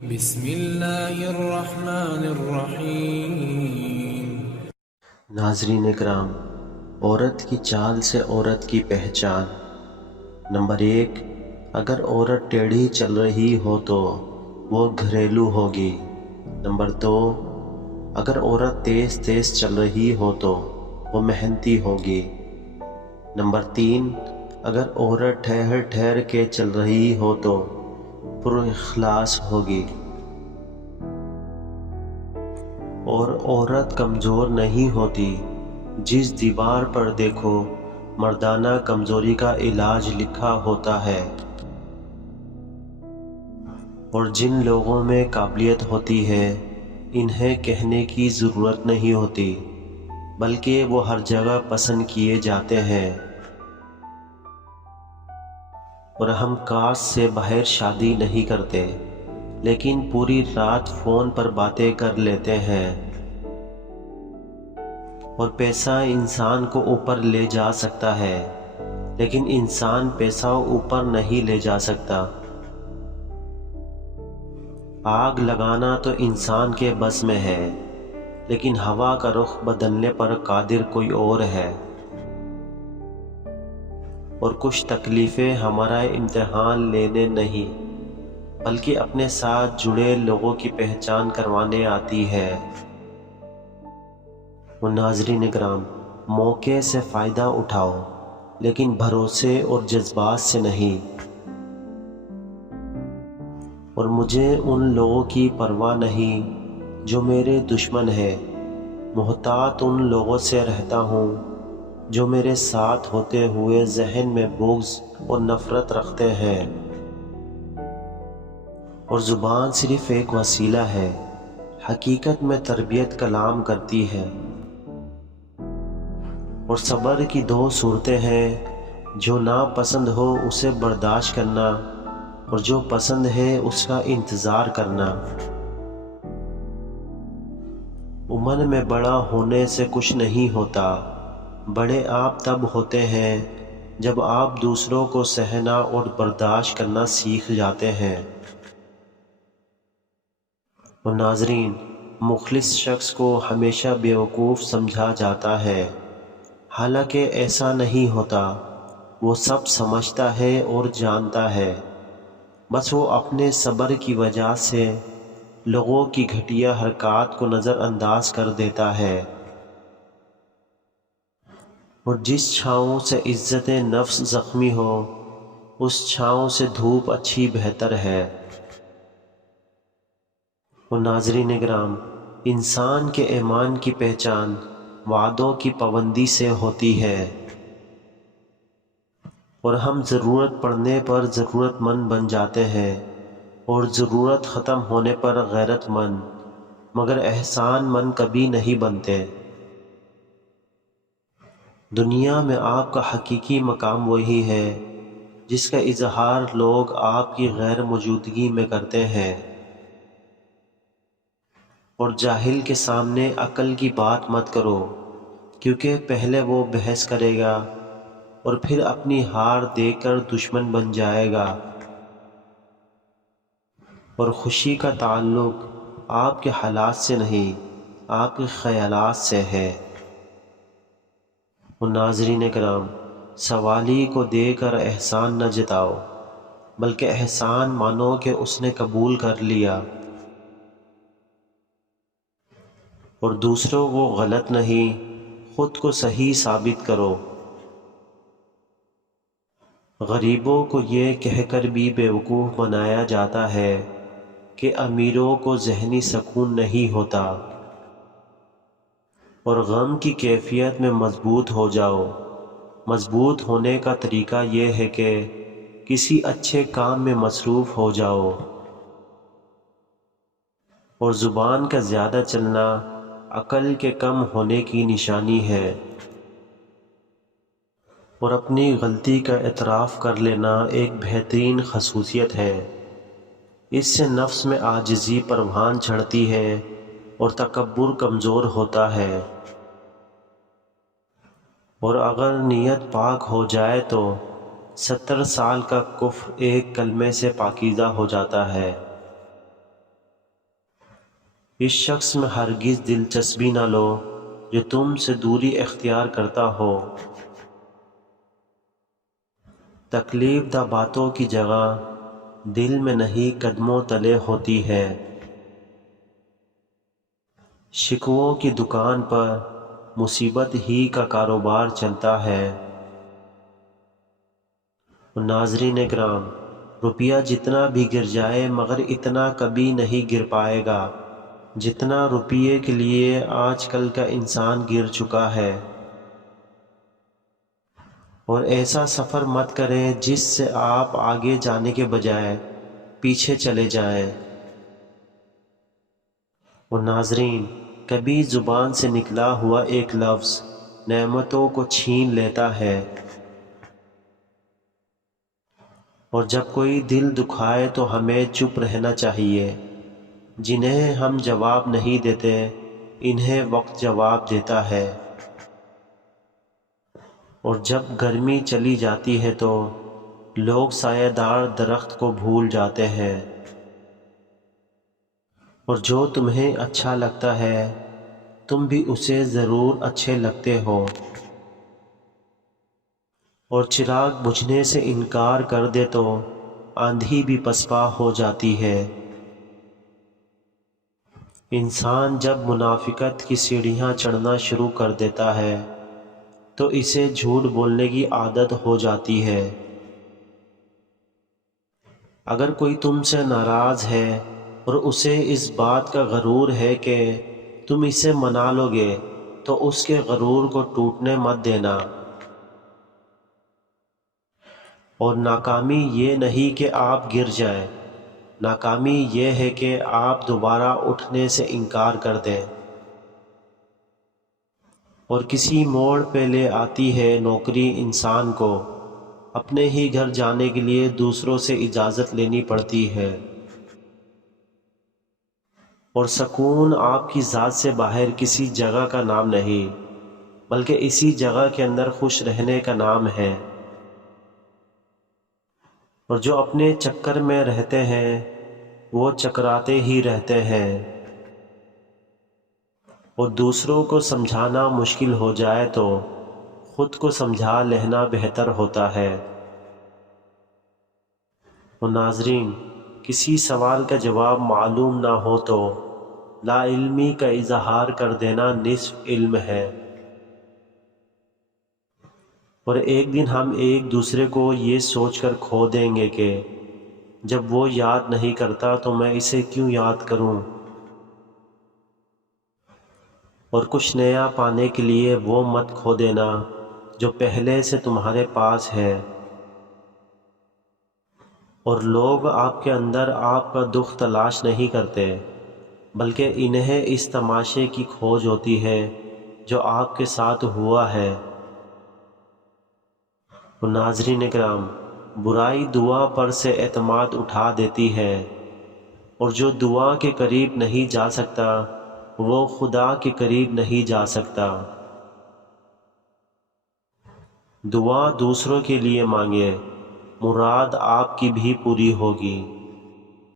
بسم اللہ الرحمن الرحیم۔ ناظرین اکرام، عورت کی چال سے عورت کی پہچان۔ نمبر 1، اگر عورت ٹیڑھی چل رہی ہو تو وہ گھریلو ہوگی۔ نمبر 2، اگر عورت تیز تیز چل رہی ہو تو وہ محنتی ہوگی۔ نمبر 3، اگر عورت ٹھہر ٹھہر کے چل رہی ہو تو پر اخلاص ہوگی۔ اور عورت کمزور نہیں ہوتی، جس دیوار پر دیکھو مردانہ کمزوری کا علاج لکھا ہوتا ہے۔ اور جن لوگوں میں قابلیت ہوتی ہے انہیں کہنے کی ضرورت نہیں ہوتی، بلکہ وہ ہر جگہ پسند کیے جاتے ہیں۔ اور ہم کاش سے باہر شادی نہیں کرتے، لیکن پوری رات فون پر باتیں کر لیتے ہیں۔ اور پیسہ انسان کو اوپر لے جا سکتا ہے، لیکن انسان پیسہ اوپر نہیں لے جا سکتا۔ آگ لگانا تو انسان کے بس میں ہے، لیکن ہوا کا رخ بدلنے پر قادر کوئی اور ہے۔ اور کچھ تکلیفیں ہمارا امتحان لینے نہیں، بلکہ اپنے ساتھ جڑے لوگوں کی پہچان کروانے آتی ہے۔ اور ناظرین اکرام، موقع سے فائدہ اٹھاؤ، لیکن بھروسے اور جذبات سے نہیں۔ اور مجھے ان لوگوں کی پرواہ نہیں جو میرے دشمن ہیں، محتاط ان لوگوں سے رہتا ہوں جو میرے ساتھ ہوتے ہوئے ذہن میں بغض اور نفرت رکھتے ہیں۔ اور زبان صرف ایک وسیلہ ہے، حقیقت میں تربیت کلام کرتی ہے۔ اور صبر کی 2 صورتیں ہیں، جو ناپسند ہو اسے برداشت کرنا، اور جو پسند ہے اس کا انتظار کرنا۔ عمر میں بڑا ہونے سے کچھ نہیں ہوتا، بڑے آپ تب ہوتے ہیں جب آپ دوسروں کو سہنا اور برداشت کرنا سیکھ جاتے ہیں۔ اور ناظرین، مخلص شخص کو ہمیشہ بیوقوف سمجھا جاتا ہے، حالانکہ ایسا نہیں ہوتا۔ وہ سب سمجھتا ہے اور جانتا ہے، بس وہ اپنے صبر کی وجہ سے لوگوں کی گھٹیا حرکات کو نظر انداز کر دیتا ہے۔ اور جس چھاؤں سے عزت نفس زخمی ہو، اس چھاؤں سے دھوپ اچھی بہتر ہے۔ اور ناظرین اکرام، انسان کے ایمان کی پہچان وعدوں کی پابندی سے ہوتی ہے۔ اور ہم ضرورت پڑنے پر ضرورت مند بن جاتے ہیں، اور ضرورت ختم ہونے پر غیرت مند، مگر احسان مند کبھی نہیں بنتے۔ دنیا میں آپ کا حقیقی مقام وہی ہے جس کا اظہار لوگ آپ کی غیر موجودگی میں کرتے ہیں۔ اور جاہل کے سامنے عقل کی بات مت کرو، کیونکہ پہلے وہ بحث کرے گا اور پھر اپنی ہار دیکھ کر دشمن بن جائے گا۔ اور خوشی کا تعلق آپ کے حالات سے نہیں، آپ کے خیالات سے ہے۔ اور ناظرین کرام، سوالی کو دے کر احسان نہ جتاؤ، بلکہ احسان مانو کہ اس نے قبول کر لیا۔ اور دوسروں کو غلط نہیں، خود کو صحیح ثابت کرو۔ غریبوں کو یہ کہہ کر بھی بیوقوف بنایا جاتا ہے کہ امیروں کو ذہنی سکون نہیں ہوتا۔ اور غم کی کیفیت میں مضبوط ہو جاؤ۔ مضبوط ہونے کا طریقہ یہ ہے کہ کسی اچھے کام میں مصروف ہو جاؤ۔ اور زبان کا زیادہ چلنا عقل کے کم ہونے کی نشانی ہے۔ اور اپنی غلطی کا اعتراف کر لینا ایک بہترین خصوصیت ہے۔ اس سے نفس میں عاجزی پروان چڑھتی ہے اور تکبر کمزور ہوتا ہے۔ اور اگر نیت پاک ہو جائے تو 70 سال کا کفر ایک کلمے سے پاکیزہ ہو جاتا ہے۔ اس شخص میں ہرگز دلچسپی نہ لو جو تم سے دوری اختیار کرتا ہو۔ تکلیف دہ باتوں کی جگہ دل میں نہیں قدموں تلے ہوتی ہے۔ شکووں کی دکان پر مصیبت ہی کا کاروبار چلتا ہے۔ ناظرین کرام، روپیہ جتنا بھی گر جائے مگر اتنا کبھی نہیں گر پائے گا جتنا روپیے کے لیے آج کل کا انسان گر چکا ہے۔ اور ایسا سفر مت کریں جس سے آپ آگے جانے کے بجائے پیچھے چلے جائیں۔ اور ناظرین، کبھی زبان سے نکلا ہوا ایک لفظ نعمتوں کو چھین لیتا ہے، اور جب کوئی دل دکھائے تو ہمیں چپ رہنا چاہیے۔ جنہیں ہم جواب نہیں دیتے انہیں وقت جواب دیتا ہے، اور جب گرمی چلی جاتی ہے تو لوگ سایہ دار درخت کو بھول جاتے ہیں، اور جو تمہیں اچھا لگتا ہے تم بھی اسے ضرور اچھے لگتے ہو، اور چراغ بجھنے سے انکار کر دے تو آندھی بھی پسپا ہو جاتی ہے۔ انسان جب منافقت کی سیڑھیاں چڑھنا شروع کر دیتا ہے تو اسے جھوٹ بولنے کی عادت ہو جاتی ہے۔ اگر کوئی تم سے ناراض ہے اور اسے اس بات کا غرور ہے کہ تم اسے منا لو گے تو اس کے غرور کو ٹوٹنے مت دینا۔ اور ناکامی یہ نہیں کہ آپ گر جائیں، ناکامی یہ ہے کہ آپ دوبارہ اٹھنے سے انکار کر دیں۔ اور کسی موڑ پہ لے آتی ہے نوکری انسان کو اپنے ہی گھر جانے کے لیے دوسروں سے اجازت لینی پڑتی ہے، اور سکون آپ کی ذات سے باہر کسی جگہ کا نام نہیں بلکہ اسی جگہ کے اندر خوش رہنے کا نام ہے۔ اور جو اپنے چکر میں رہتے ہیں وہ چکراتے ہی رہتے ہیں، اور دوسروں کو سمجھانا مشکل ہو جائے تو خود کو سمجھا لینا بہتر ہوتا ہے۔ اور ناظرین، کسی سوال کا جواب معلوم نہ ہو تو لا علمی کا اظہار کر دینا نصف علم ہے۔ اور ایک دن ہم ایک دوسرے کو یہ سوچ کر کھو دیں گے کہ جب وہ یاد نہیں کرتا تو میں اسے کیوں یاد کروں۔ اور کچھ نیا پانے کے لیے وہ مت کھو دینا جو پہلے سے تمہارے پاس ہے۔ اور لوگ آپ کے اندر آپ کا دکھ تلاش نہیں کرتے بلکہ انہیں اس تماشے کی کھوج ہوتی ہے جو آپ کے ساتھ ہوا ہے۔ اور ناظرین کرام، برائی دعا پر سے اعتماد اٹھا دیتی ہے، اور جو دعا کے قریب نہیں جا سکتا وہ خدا کے قریب نہیں جا سکتا۔ دعا دوسروں کے لیے مانگے، مراد آپ کی بھی پوری ہوگی۔